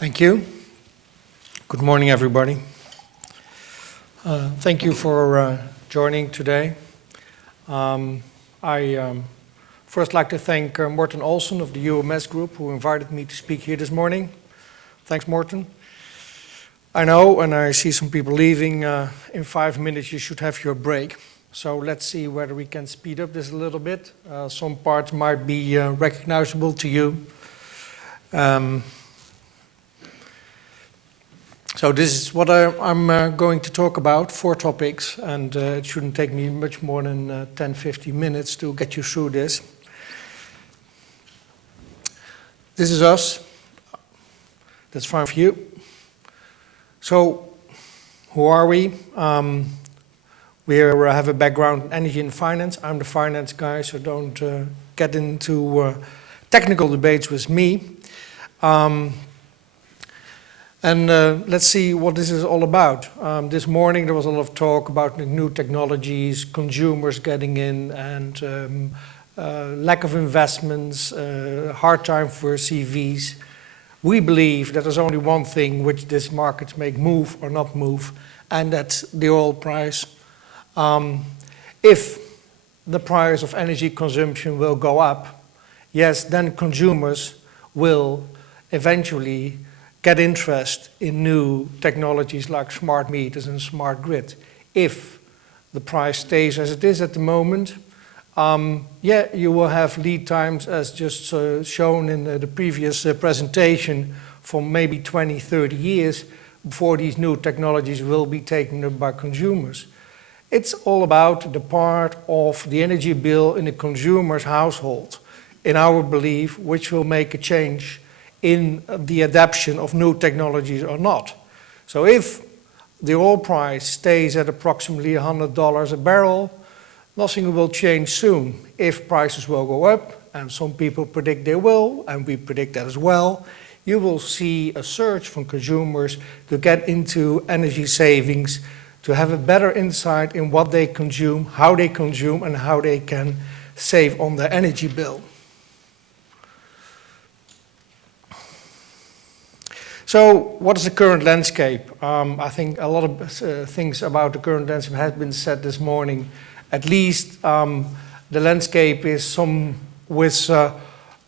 Thank you. Good morning, everybody. Thank you for joining today. I first like to thank Morten Olsen of the UMS Group, who invited me to speak here this morning. Thanks, Morten. I know, and I see some people leaving, in 5 minutes you should have your break. So let's see whether we can speed up this a little bit. Some parts might be recognizable to you. So this is what I'm going to talk about, 4 topics, and it shouldn't take me much more than 10-15 minutes to get you through this. This is us. That's fine for you. So, who are we? We have a background in energy and finance. I'm the finance guy, so don't get into technical debates with me. Let's see what this is all about. This morning there was a lot of talk about new technologies, consumers getting in, and lack of investments, hard time for CVs. We believe that there's only one thing which this market may move or not move, and that's the oil price. If the price of energy consumption will go up, yes, then consumers will eventually get interest in new technologies like smart meters and smart grid. If the price stays as it is at the moment, yeah, you will have lead times as just shown in the previous presentation for maybe 20-30 years before these new technologies will be taken up by consumers. It's all about the part of the energy bill in the consumer's household, in our belief, which will make a change in the adoption of new technologies or not. So if the oil price stays at approximately $100 a barrel, nothing will change soon. If prices will go up, and some people predict they will, and we predict that as well, you will see a surge from consumers to get into energy savings, to have a better insight in what they consume, and how they can save on their energy bill. So, what is the current landscape? I think a lot of things about the current landscape has been said this morning. At least the landscape is some with an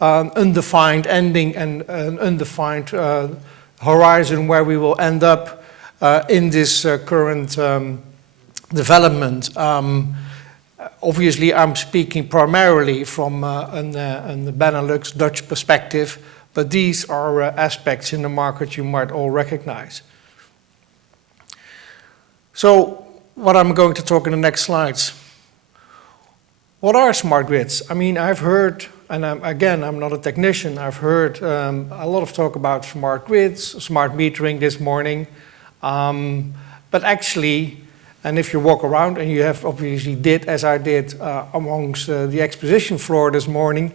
undefined ending and an undefined horizon where we will end up in this current development. Obviously, I'm speaking primarily from the Benelux Dutch perspective, but these are aspects in the market you might all recognize. So, what I'm going to talk in the next slides. What are smart grids? I mean, I've heard, and I'm not a technician, I've heard a lot of talk about smart grids, smart metering this morning. But actually, and if you walk around, and you have obviously did, as I did, amongst the exposition floor this morning,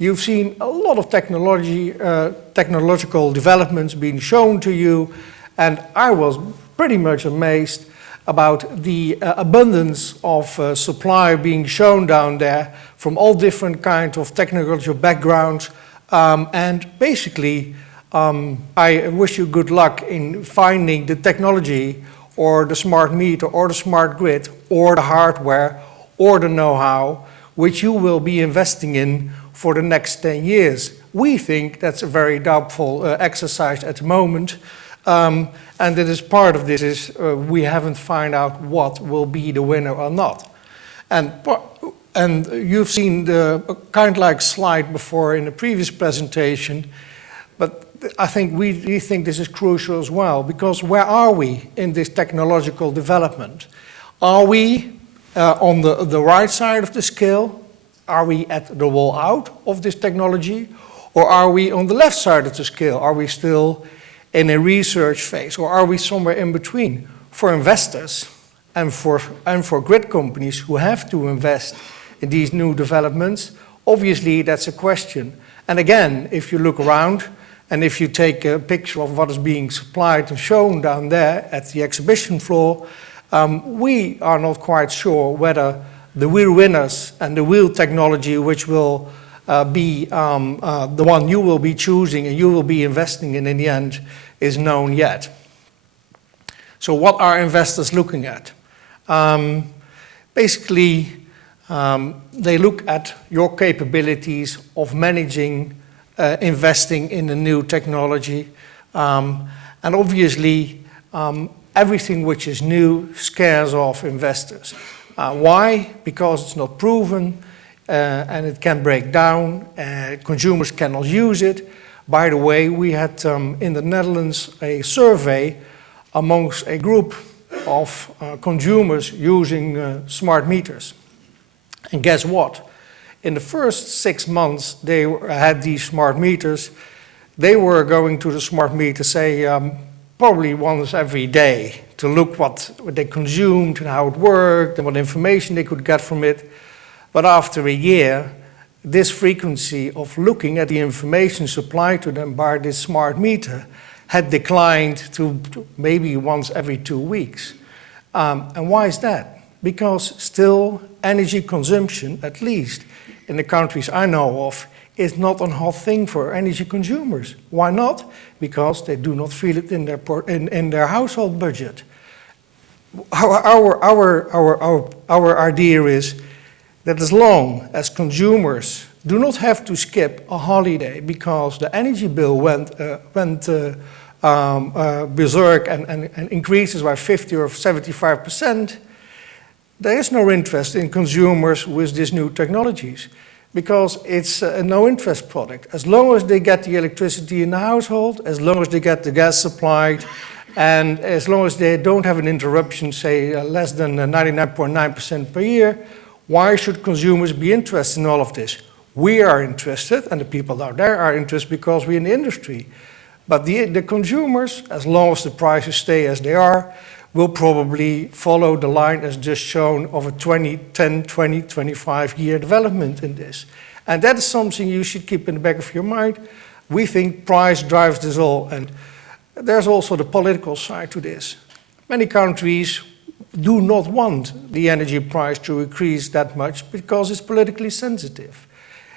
you've seen a lot of technological developments being shown to you, and I was pretty much amazed about the abundance of supply being shown down there from all different kinds of technological backgrounds. And basically, I wish you good luck in finding the technology or the smart meter or the smart grid or the hardware or the know-how which you will be investing in for the next 10 years. We think that's a very doubtful exercise at the moment. And that is part of this is we haven't found out what will be the winner or not. And you've seen the kind of like slide before in the previous presentation, but I think we think this is crucial as well, because where are we in this technological development? Are we on the right side of the scale? Are we at the wall out of this technology? Or are we on the left side of the scale? Are we still in a research phase? Or are we somewhere in between? For investors and for grid companies who have to invest in these new developments, obviously that's a question. And again, if you look around and if you take a picture of what is being supplied and shown down there at the exhibition floor, we are not quite sure whether the real winners and the real technology which will be the one you will be choosing and you will be investing in the end is known yet. So what are investors looking at? Basically, they look at your capabilities of managing, investing in a new technology. And obviously, everything which is new scares off investors. Why? Because it's not proven and it can break down. Consumers cannot use it. By the way, we had in the Netherlands a survey amongst a group of consumers using smart meters. And guess what? In the first 6 months they had these smart meters, they were going to the smart meter, say, probably once every day to look what they consumed and how it worked and what information they could get from it. But after a year, this frequency of looking at the information supplied to them by this smart meter had declined to maybe once every 2 weeks. And why is that? Because still energy consumption, at least in the countries I know of, is not a hot thing for energy consumers. Why not? Because they do not feel it in their household budget. Our idea is that as long as consumers do not have to skip a holiday because the energy bill went berserk and increases by 50 or 75%, there is no interest in consumers with these new technologies because it's a no-interest product. As long as they get the electricity in the household, as long as they get the gas supplied, and as long as they don't have an interruption, say less than 99.9% per year, why should consumers be interested in all of this? We are interested, and the people out there are interested because we're in the industry. But the consumers, as long as the prices stay as they are, will probably follow the line as just shown of a 10, 20, 25-year development in this. And that is something you should keep in the back of your mind. We think price drives this all. And there's also the political side to this. Many countries do not want the energy price to increase that much because it's politically sensitive.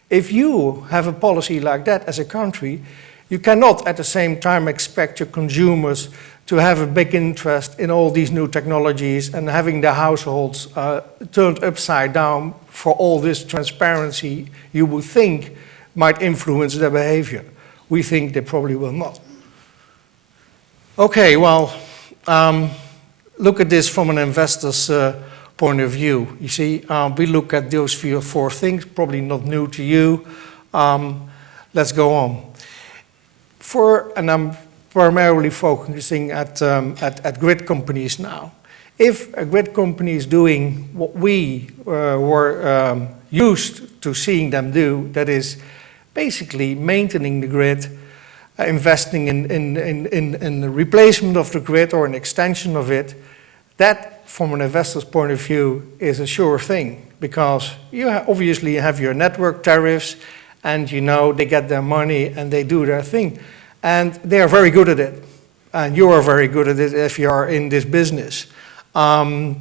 If you have a policy like that as a country, you cannot at the same time expect your consumers to have a big interest in all these new technologies and having their households turned upside down for all this transparency you would think might influence their behavior. We think they probably will not. Okay, well, look at this from an investor's point of view. You see, we look at those four things, probably not new to you. Let's go on. And I'm primarily focusing at grid companies now. If a grid company is doing what we were used to seeing them do, that is basically maintaining the grid, investing in the replacement of the grid or an extension of it, that from an investor's point of view is a sure thing because you obviously have your network tariffs and you know they get their money and they do their thing. And they are very good at it. And you are very good at it if you are in this business. And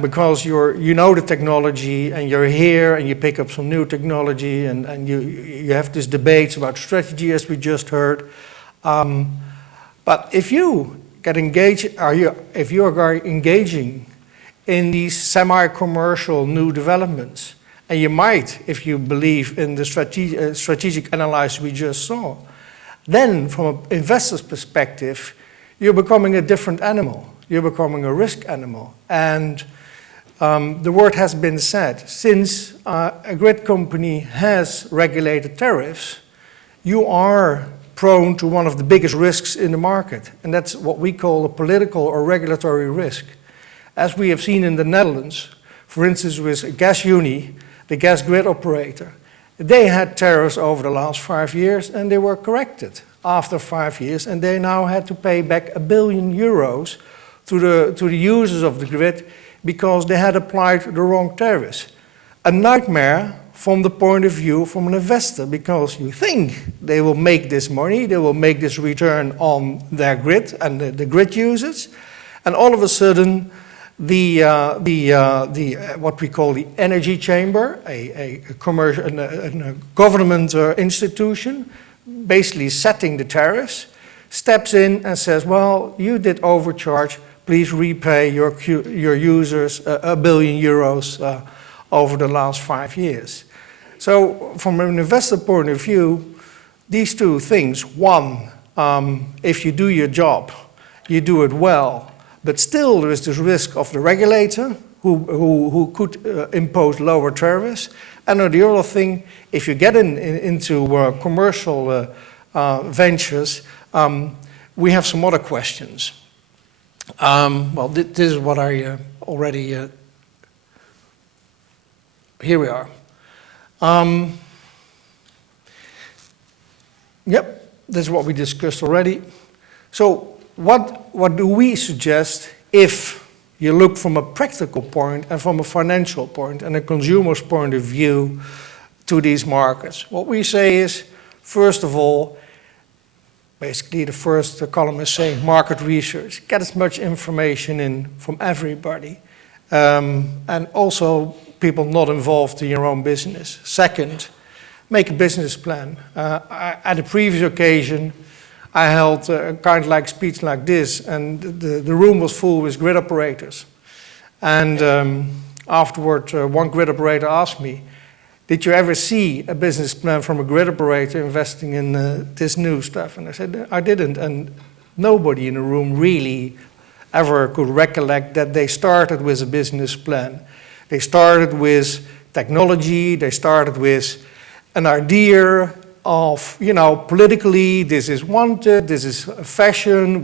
because you know the technology and you're here and you pick up some new technology and you have these debates about strategy as we just heard. But if you get engaged, if you are engaging in these semi-commercial new developments, and you might, if you believe in the strategic analysis we just saw, then from an investor's perspective, you're becoming a different animal. You're becoming a risk animal. And the word has been said, since a grid company has regulated tariffs, you are prone to one of the biggest risks in the market. And that's what we call a political or regulatory risk. As we have seen in the Netherlands, for instance with Gas Unie, the gas grid operator, they had tariffs over the last 5 years and they were corrected after 5 years and they now had to pay back €1 billion to the users of the grid because they had applied the wrong tariffs. A nightmare from the point of view from an investor because you think they will make this money, they will make this return on their grid and the grid users, and all of a sudden what we call the energy chamber, a government institution, basically setting the tariffs, steps in and says, well, you did overcharge, please repay your users €1 billion over the last 5 years. So from an investor point of view, these two things, one, if you do your job, you do it well, but still there is this risk of the regulator who could impose lower tariffs. And the other thing, if you get into commercial ventures, we have some other questions. Well, this is what I already, here we are. Yep, this is what we discussed already. So what do we suggest if you look from a practical point and from a financial point and a consumer's point of view to these markets? What we say is, first of all, basically the first column is saying market research. Get as much information in from everybody. And also people not involved in your own business. Second, make a business plan. At a previous occasion, I held a kind of like speech like this, and the room was full with grid operators. And afterward, one grid operator asked me, did you ever see a business plan from a grid operator investing in this new stuff? And I said, I didn't. And nobody in the room really ever could recollect that they started with a business plan. They started with technology, they started with an idea of, politically, this is wanted, this is fashion.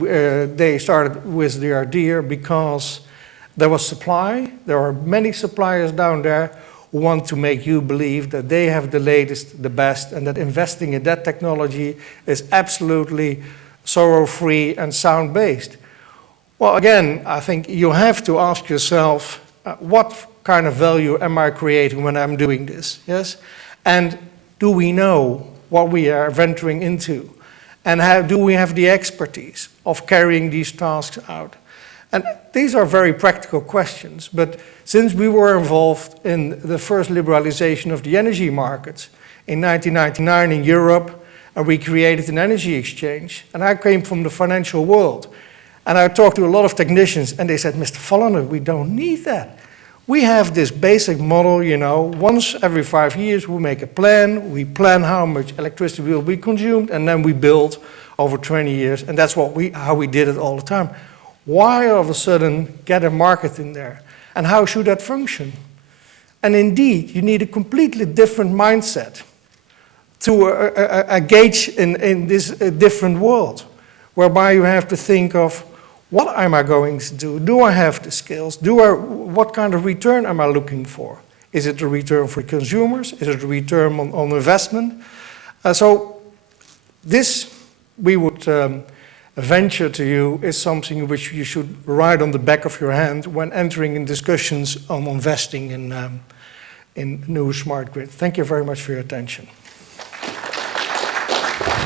They started with the idea because there was supply. There are many suppliers down there who want to make you believe that they have the latest, the best, and that investing in that technology is absolutely sorrow-free and sound-based. Well, again, I think you have to ask yourself, what kind of value am I creating when I'm doing this? Yes? And do we know what we are venturing into? And how do we have the expertise of carrying these tasks out? And these are very practical questions, but since we were involved in the first liberalization of the energy markets in 1999 in Europe, and we created an energy exchange, and I came from the financial world, and I talked to a lot of technicians, and they said, Mr. Follender, we don't need that. We have this basic model, once every 5 years we make a plan, we plan how much electricity will be consumed, and then we build over 20 years, and that's how we did it all the time. Why all of a sudden get a market in there? And how should that function? And indeed, you need a completely different mindset to engage in this different world, whereby you have to think of, what am I going to do? Do I have the skills? What kind of return am I looking for? Is it a return for consumers? Is it a return on investment? So this, we would venture to you, is something which you should write on the back of your hand when entering in discussions on investing in new smart grid. Thank you very much for your attention.